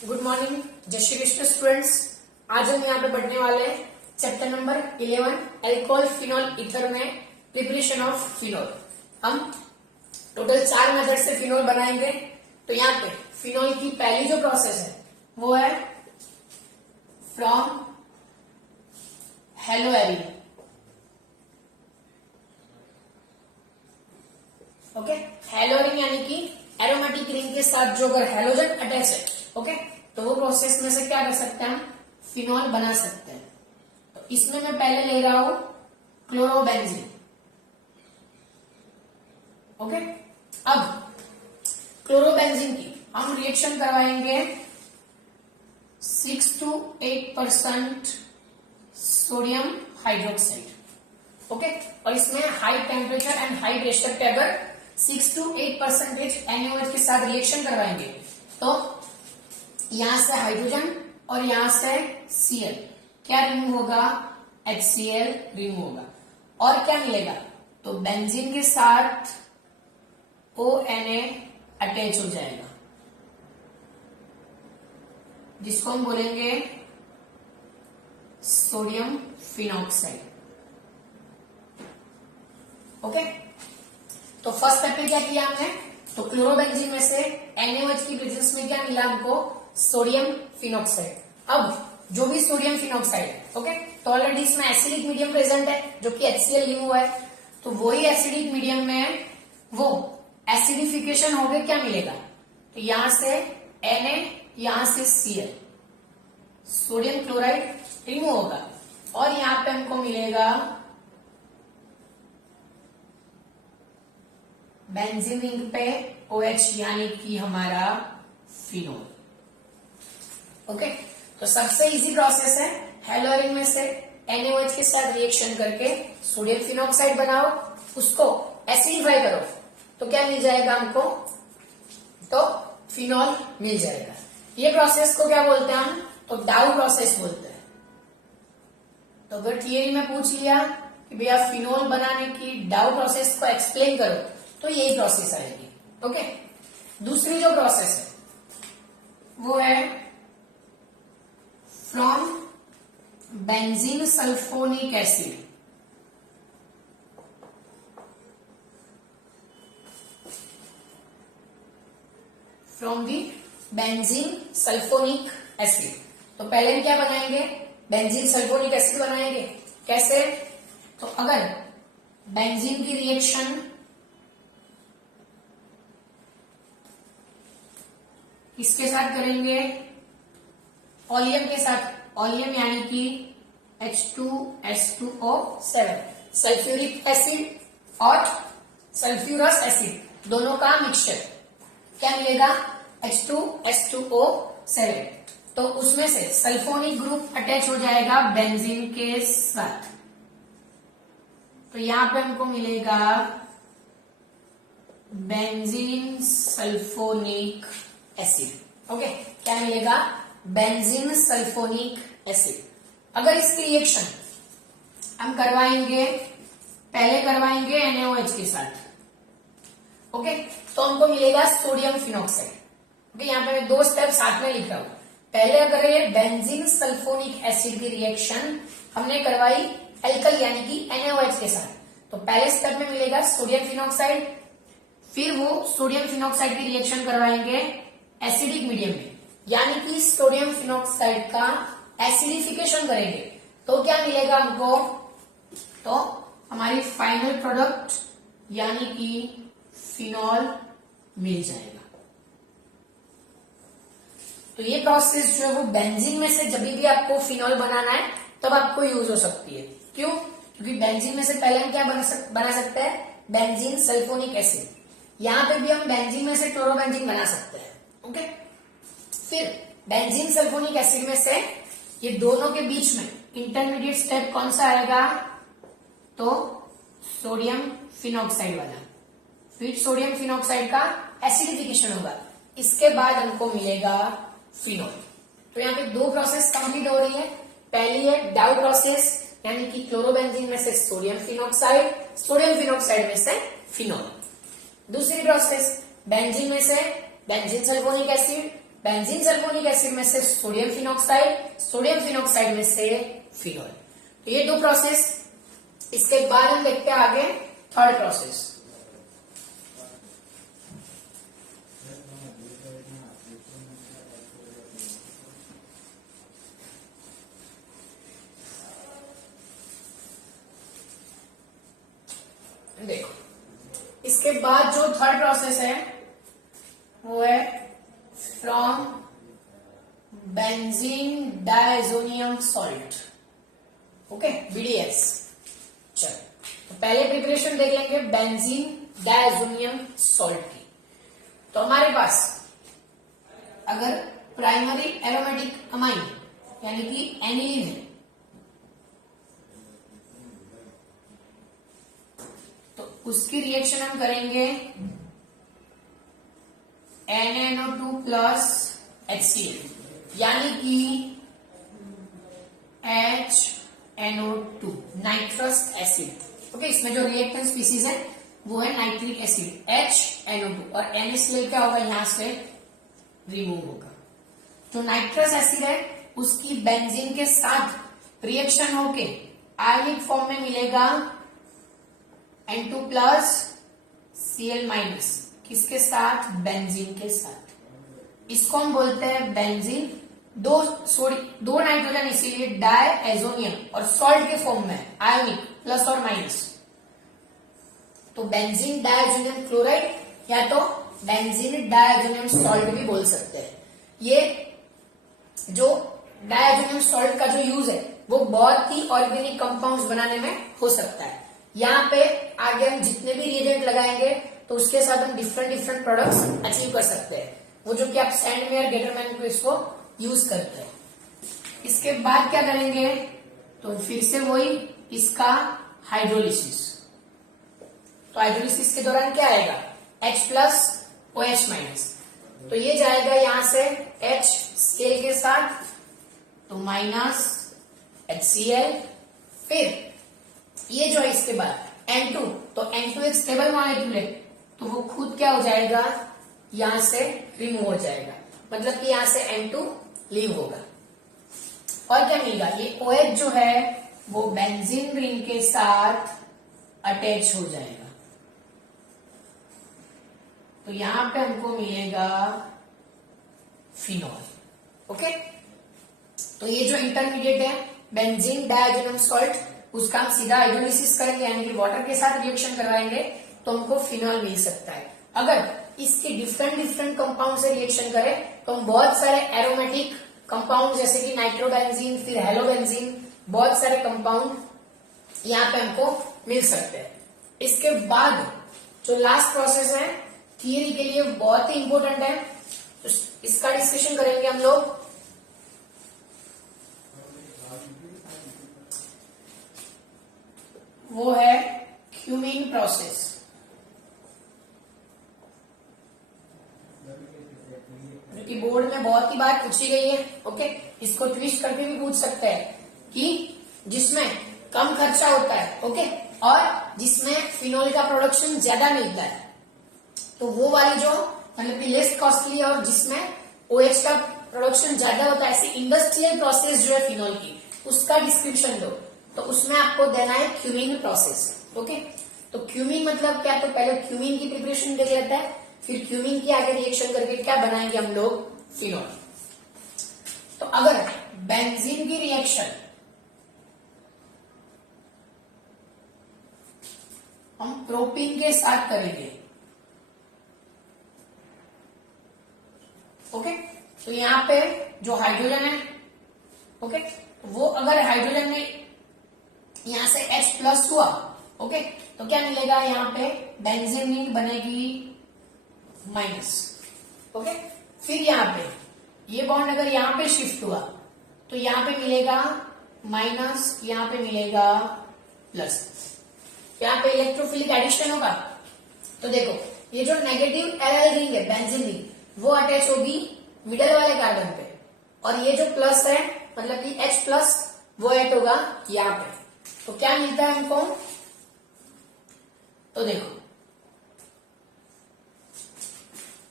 Good morning, जय Shri Krishna students. आज हम यहाँ पे पढ़ने वाले हैं chapter number 11 alcohol phenol ether में प्रिपरेशन ऑफ फिनोल। हम टोटल 4 मेथड से फिनोल बनाएंगे। तो यहाँ पे फिनोल की पहली जो प्रोसेस है वो है फ्रॉम हेलोएरिन। ओके, हेलोएरिन यानी कि एरोमेटिक रिंग के साथ जो अगर हेलोजन अटैच है, ओके, तो वो प्रोसेस में से क्या कर सकते हैं, हम फिनोल बना सकते हैं। तो इसमें मैं पहले ले रहा हूं क्लोरोबेंजीन। ओके, अब क्लोरोबेंजीन की हम रिएक्शन करवाएंगे 6 to 8% सोडियम हाइड्रोक्साइड। ओके, और इसमें high temperature and high pressure पे अगर 6 to 8% NaOH के साथ रिएक्शन करवाएंगे तो यहां से हाइड्रोजन और यहां से Cl क्या रिमूव होगा, HCl रिमूव होगा। और क्या मिलेगा, तो बेंजीन के साथ ONA अटैच हो जाएगा, जिसको हम बोलेंगे सोडियम फिनॉक्साइड। ओके, तो फर्स्ट स्टेप पे क्या किया हमने, तो क्लोरोबेंजीन में से NaOH की प्रेजेंस में क्या मिला हमको, सोडियम फिनॉक्साइड। अब जो भी सोडियम फिनॉक्साइड, ओके, तो ऑलरेडी इसमें एसिडिक मीडियम प्रेजेंट है जो कि HCl रिमूव है, तो वही एसिडिक मीडियम में वो एसिडिफिकेशन हो गया, क्या मिलेगा, तो यहां से Na, यहां से Cl, सोडियम क्लोराइड रिमूव होगा और यहां पे हमको मिलेगा बेंजीन रिंग पे OH यानी कि हमारा फिनोल। ओके, तो सबसे इजी प्रोसेस है हेलोएरिन में से NaOH के साथ रिएक्शन करके सोडियम फिनॉक्साइड बनाओ, उसको एसिडिफाई करो, तो क्या मिल जाएगा हमको, तो फिनोल मिल जाएगा। ये प्रोसेस को क्या बोलते हैं हम, तो डाउ प्रोसेस बोलते हैं। तो अगर थियरी में पूछ लिया कि भैया फिनोल बनाने की डाउ प्रोसेस को एक्सप्लेन करो, तो यही प्रोसेस आएगी। ओके, दूसरी जो प्रोसेस है वो है from benzene sulphonic acid. From the benzene sulphonic acid. तो पहले हम क्या बनाएंगे, बेंजीन सल्फोनिक एसिड बनाएंगे। कैसे, तो अगर बेंजीन की रिएक्शन किसके साथ करेंगे, ऑलियम के साथ, ऑलियम यानी कि H2S2O7, सल्फ्यूरिक एसिड और सल्फ्यूरस एसिड दोनों का मिक्सचर, क्या मिलेगा, H2S2O7। तो उसमें से सल्फोनिक ग्रुप अटैच हो जाएगा बेंजीन के साथ, तो यहां पे हमको मिलेगा बेंजीन सल्फोनिक एसिड। ओके, क्या मिलेगा, बेंजीन सल्फोनिक एसिड। अगर इसकी रिएक्शन हम करवाएंगे, पहले करवाएंगे NaOH के साथ, ओके, तो हमको मिलेगा सोडियम फिनॉक्साइड। ओके, यहाँ पे मैं 2 स्टेप साथ में लिख रहा हूं। पहले अगर ये बेंजीन सल्फोनिक एसिड की रिएक्शन हमने करवाई एल्कल यानी कि NaOH के साथ, तो पहले स्टेप में मिलेगा सोडियम फिनॉक्साइड, फिर वो सोडियम फिनॉक्साइड की रिएक्शन करवाएंगे एसिडिक मीडियम में, यानी कि सोडियम फिनॉक्साइड का एसिडिफिकेशन करेंगे, तो क्या मिलेगा हमको, तो हमारी फाइनल प्रोडक्ट यानी कि फिनोल मिल जाएगा। तो ये प्रोसेस जो है वो बेंजीन में से जब भी आपको फिनोल बनाना है तब आपको यूज हो सकती है। क्यों, क्योंकि बेंजीन में से पहले हम क्या बना सकते हैं, बेंजीन सल्फोनिक एसिड। यहां पे भी हम बेंजीन में से क्लोरोबेंजीन बना सकते हैं। ओके, फिर बेंजीन सल्फोनिक एसिड में से ये दोनों के बीच में इंटरमीडिएट स्टेप कौन सा आएगा, तो सोडियम फिनॉक्साइड वाला, फिर सोडियम फिनॉक्साइड का एसिडिफिकेशन होगा, इसके बाद हमको मिलेगा फिनोल। तो यहाँ पे 2 प्रोसेस कंप्लीट हो रही है। पहली है डाउ प्रोसेस, यानी कि क्लोरोबेंजीन में से सोडियम फिनॉक्साइड, सोडियम फिनॉक्साइड में से फिनोल। दूसरी प्रोसेस बेंजीन में से benzene sulphonic acid, benzene sulphonic acid में से सोडियम फिनॉक्साइड में से फिनॉल। तो ये 2 प्रोसेस। इसके बाद हम देखते हैं आगे थर्ड प्रोसेस। देखो, इसके बाद जो थर्ड प्रोसेस है वो है from benzene diazonium salt, okay, BDS। चलो, तो पहले प्रिपरेशन देख लेंगे बेंजीन डायजोनियम सॉल्ट की। तो हमारे पास अगर प्राइमरी एरोमेटिक अमाइन यानी कि एनिलीन है, तो उसकी रिएक्शन हम करेंगे NaNO2 प्लस HCl, यानी कि HNO2 नाइट्रस एसिड। ओके, इसमें जो रिएक्टेंट स्पीसीज है वो है नाइट्रिक एसिड HNO2, और NaCl क्या होगा, यहां से रिमूव होगा। जो नाइट्रस एसिड है उसकी बेंजीन के साथ रिएक्शन होके आयनिक फॉर्म में मिलेगा N2 प्लस Cl माइनस, किसके साथ, बेंजीन के साथ। इसको हम बोलते हैं बेंजीन, दो नाइट्रोजन इसीलिए डायएजोनियम, और सॉल्ट के फॉर्म में आयोनिक प्लस और माइनस। तो बेंजीन डायएजोनियम क्लोराइड या तो बेंजीन डायएजोनियम सॉल्ट भी बोल सकते हैं। ये जो डायएजोनियम सॉल्ट का जो यूज है वो बहुत ही ऑर्गेनिक कंपाउंड्स बनाने में हो सकता है। यहाँ पे आगे हम जितने भी रिएजेंट लगाएंगे तो उसके साथ हम डिफरेंट प्रोडक्ट्स अचीव कर सकते हैं, वो जो कि आप सैंडवेयर गेटरमैन को इसको यूज करते हैं। इसके बाद क्या करेंगे, तो फिर से वही इसका हाइड्रोलिसिस। तो हाइड्रोलिसिस के दौरान क्या आएगा, H प्लस OH माइनस, तो ये जाएगा यहां से H स्केल के साथ, तो माइनस HCl। फिर ये जो है इसके बाद N2, तो N2 एक स्टेबल मॉलिक्यूल है, तो वो खुद क्या हो जाएगा, यहां से रिमूव हो जाएगा, मतलब कि यहां से N2 लीव होगा। और क्या मिलेगा, ये OH जो है वो बेंजीन रिंग के साथ अटैच हो जाएगा। तो यहां पे हमको मिलेगा फिनॉल। ओके, तो ये जो इंटरमीडिएट है बेंजीन डायजोनियम सॉल्ट, उसका हम सीधा हाइड्रोलिसिस करेंगे, यानी कि वाटर के साथ रिएक्शन करवाएंगे तो हमको फिनॉल मिल सकता है। अगर इसके डिफरेंट कंपाउंड से रिएक्शन करें तो हम बहुत सारे एरोमेटिक कंपाउंड जैसे कि नाइट्रोबेंजीन, फिर हेलोबेंजीन, बहुत सारे कंपाउंड यहाँ पे हमको मिल सकते हैं। इसके बाद जो लास्ट प्रोसेस है थियरी के लिए बहुत ही इंपॉर्टेंट है, तो इसका डिस्कशन करेंगे हम लोग। वो है क्यूमिंग प्रोसेस। जो कि बोर्ड में बहुत ही बार पूछी गई है। ओके, इसको ट्विस्ट करके भी पूछ सकते हैं कि जिसमें कम खर्चा होता है, ओके, और जिसमें फिनॉल का प्रोडक्शन ज्यादा मिलता है, तो वो वाली जो मतलब कि लेस कॉस्टली और जिसमें OH का प्रोडक्शन ज्यादा होता है, ऐसी इंडस्ट्रियल प्रोसेस जो है फिनॉल की, उसका डिस्क्रिप्शन दो। तो उसमें आपको देना है क्यूमिंग प्रोसेस। ओके, तो क्यूमिंग मतलब क्या, तो पहले क्यूमिन की प्रिपरेशन देख लेता है, फिर क्यूमिन की आगे रिएक्शन करके क्या बनाएंगे हम लोग, फिनॉल। तो अगर बेंजीन की रिएक्शन हम प्रोपीन के साथ करेंगे, ओके, तो यहां पे जो हाइड्रोजन है, ओके, वो अगर हाइड्रोजन में यहां से H प्लस हुआ, ओके, तो क्या मिलेगा, यहाँ पे बेंजीन रिंग बनेगी माइनस। ओके, फिर यहाँ पे ये बॉन्ड अगर यहाँ पे शिफ्ट हुआ तो यहाँ पे मिलेगा माइनस, यहाँ पे मिलेगा प्लस। यहाँ पे इलेक्ट्रोफिलिक एडिशन होगा, तो देखो ये जो नेगेटिव एराइल रिंग है बेंजीन रिंग, वो अटैच होगी मिडल वाले कार्बन पे, और ये जो प्लस है मतलब कि H प्लस वो ऐड होगा यहाँ पे। तो क्या मिलता है हमको, तो देखो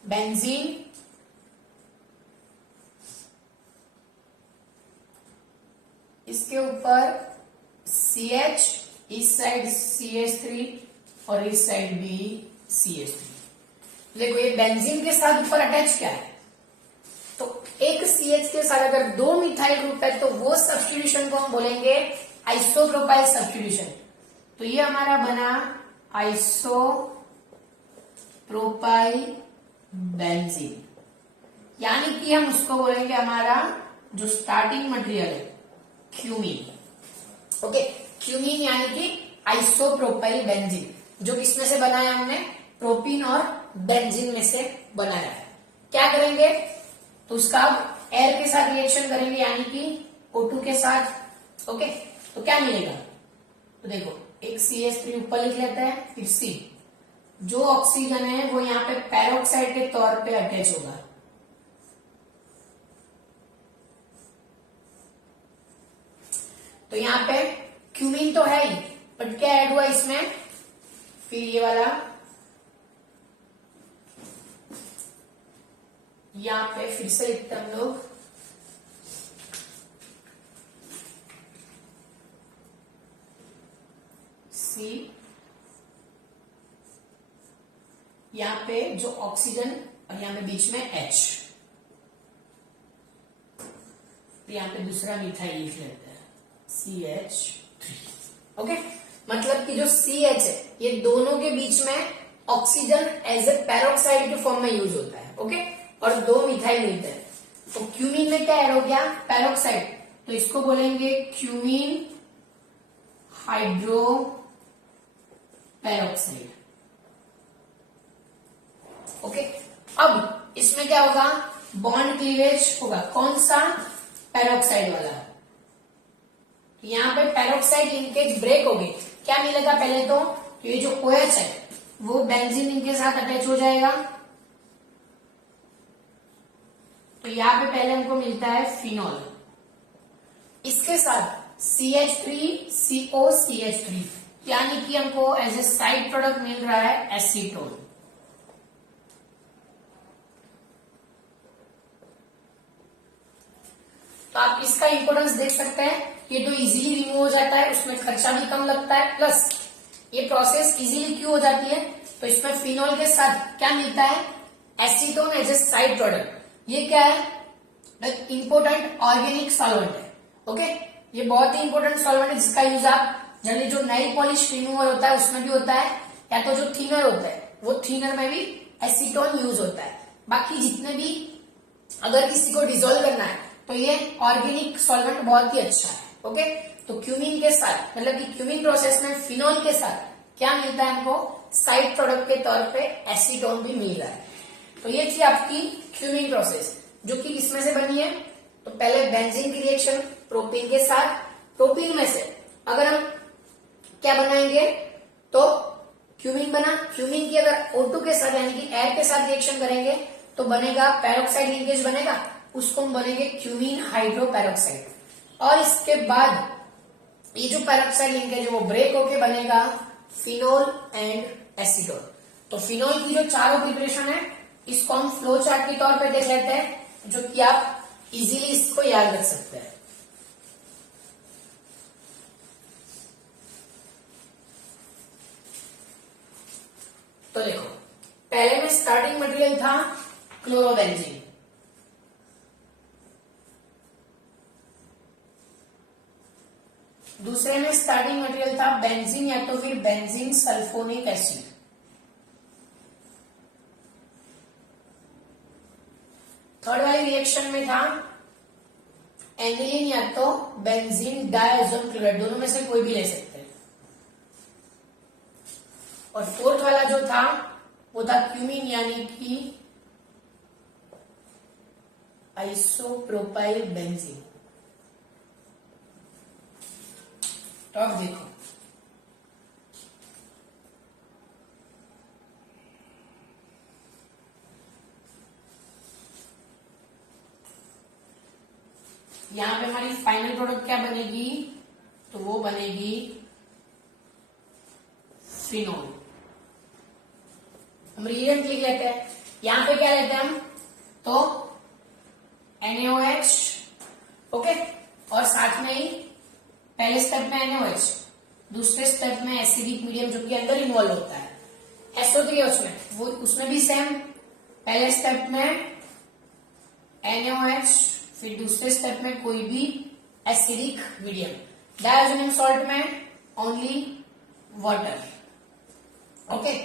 बेंजीन पर CH, इस साइड CH3 और इस साइड भी CH3। देखो ये बेंजीन के साथ ऊपर अटैच क्या है, तो एक CH के साथ अगर 2 मिथाइल ग्रुप है तो वो सब्स्टिट्यूशन को हम बोलेंगे आइसोप्रोपाइल सब्स्टिट्यूशन। तो ये हमारा बना आइसोप्रोपाइल बेंजीन, यानी कि हम उसको बोलेंगे हमारा जो स्टार्टिंग मटेरियल है क्यूमीन। ओके, क्यूमीन यानी कि आइसोप्रोपाइल बेंजीन, जो किसमें से बनाया हमने, प्रोपीन और बेंजीन में से बनाया है। क्या करेंगे, तो उसका अब एयर के साथ रिएक्शन करेंगे, यानी कि O2 के साथ। ओके, तो क्या मिलेगा, तो देखो एक CH3 ऊपर लिख लेते हैं, फिर C, जो ऑक्सीजन है वो यहाँ पे पेरोक्साइड के तौर पे अटैच होगा। तो यहाँ पे क्यूमीन तो है ही, बट क्या ऐड हुआ इसमें, फिर ये वाला यहाँ पे फिर से लिखते हैं हम लोग C, यहाँ पे जो ऑक्सीजन और यहाँ पे बीच में H, यहाँ पे दूसरा मिथाइल लिख लेते हैं CH3। ओके, मतलब कि जो CH है ये दोनों के बीच में ऑक्सीजन एज ए पेरोक्साइड के फॉर्म में यूज होता है। ओके, और 2 मिथाइल मिलते हैं, तो क्यूमीन में क्या ऐड हो गया, पेरोक्साइड, तो इसको बोलेंगे क्यूमीन हाइड्रो पेरोक्साइड। ओके, अब इसमें क्या होगा, बॉन्ड क्लीवेज होगा, कौन सा, पेरोक्साइड वाला। यहाँ पे पेरोक्साइड लिंकेज ब्रेक हो गई, क्या मिलेगा, पहले तो ये जो OH है वो बेंजीन इनके साथ अटैच हो जाएगा, तो यहाँ पे पहले हमको मिलता है फिनॉल, इसके साथ CH3COCH3, यानी कि हमको एज ए साइड प्रोडक्ट मिल रहा है एसीटोन। तो आप इसका इंपोर्टेंस देख सकते हैं, ये तो इजीली रिमूव हो जाता है, उसमें खर्चा भी कम लगता है, प्लस ये प्रोसेस इजीली क्यों हो जाती है, तो इसमें फिनॉल के साथ क्या मिलता है, acetone as a side product. ये क्या है, इंपोर्टेंट ऑर्गेनिक सॉल्वेंट है। ओके, ये बहुत ही इंपोर्टेंट सॉल्वेंट है, जिसका यूज आप जनरली जो नेल पॉलिश रिमूवर होता है उसमें भी होता है, या तो जो थिनर होता है वो थिनर में भी एसीटोन यूज होता है। बाकी जितने भी अगर किसी को डिसॉल्व करना है तो ये ऑर्गेनिक सॉल्वेंट बहुत ही अच्छा है। ओके, तो क्यूमीन के साथ, मतलब कि क्यूमीन प्रोसेस में फिनॉल के साथ क्या मिलता है हमको, साइड प्रोडक्ट के तौर पे एसीटोन भी मिल रहा है। तो ये थी आपकी क्यूमीन प्रोसेस, जो कि किसमें से बनी है, तो पहले बेंजीन की रिएक्शन प्रोपीन के साथ, प्रोपीन में से अगर हम क्या बनाएंगे, तो क्यूमीन बना, क्यूमीन की अगर O2 के साथ यानी कि एयर के साथ रिएक्शन करेंगे तो बनेगा पेरोक्साइड लिंकेज बनेगा, उसको हम बोलेंगे क्यूमीन हाइड्रो पेरोक्साइड। और इसके बाद ये जो पेरोक्साइड लिंकेज है वो ब्रेक होके बनेगा फिनोल एंड एसीटोन। तो फिनोल की जो चारों प्रिपरेशन है इसको हम फ्लो चार्ट के तौर पे देख लेते हैं, जो कि आप इजीली इसको याद रख सकते हैं। तो देखो, पहले में स्टार्टिंग मटेरियल था क्लोरोबेंजीन, दूसरे में स्टार्टिंग मटेरियल था बेंजीन या तो फिर बेंजीन सल्फोनिक एसिड, थर्ड वाली रिएक्शन में था एनिलीन या तो बेंजीन डायजोन क्लोराइड, दोनों में से कोई भी ले सकते हैं। और फोर्थ वाला जो था वो था क्यूमीन यानी कि आइसोप्रोपाइल बेंजीन। तो अब देखो, यहां पे हमारी फाइनल प्रोडक्ट क्या बनेगी, तो वो बनेगी फिनोल। हम रिएजेंट लिख लेते हैं, यहां पे क्या लेते हैं हम, तो NaOH, ओके, और साथ में ही पहले स्टेप में NaOH, दूसरे स्टेप में एसिडिक मीडियम जो कि अंदर इन्वॉल्व होता है, SO3 है उसमें, वो उसमें भी सेम, पहले स्टेप में NaOH, फिर दूसरे स्टेप में कोई भी एसिडिक मीडियम, डायजोनियम सॉल्ट में ओनली वाटर, ओके।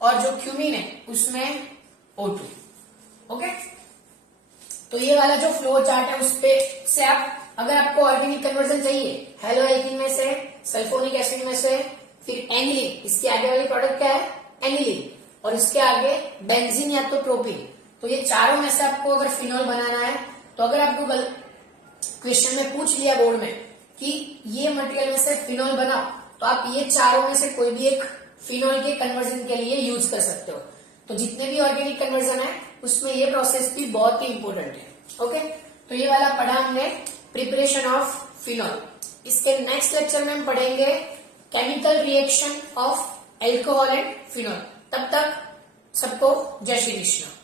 और जो क्यूमीन है उसमें O2, ओके। तो ये वाला जो फ्लो चार्ट है उस पे से आप, अगर आपको ऑर्गेनिक कन्वर्जन चाहिए हेलो एल्कीन में से सल्फोनिक एसिड में से फिर एनिलीन, इसके आगे वाली प्रोडक्ट क्या है एनिलीन, और इसके आगे बेंजीन या तो प्रोपीन, तो ये चारों में से आपको अगर फिनॉल बनाना है, तो अगर आपको क्वेश्चन में पूछ लिया बोर्ड में कि ये मटेरियल में से फिनॉल बनाओ, तो आप ये चारों में से कोई भी एक फिनॉल के कन्वर्जन के लिए यूज कर सकते हो। तो जितने भी ऑर्गेनिक कन्वर्जन है उसमें ये प्रोसेस भी बहुत ही इंपॉर्टेंट है, ओके। तो ये वाला पढ़ा हमने प्रिपरेशन ऑफ फिनॉल। इसके नेक्स्ट लेक्चर में हम पढ़ेंगे chemical reaction of alcohol and phenol. तब तक सबको जय श्री कृष्ण।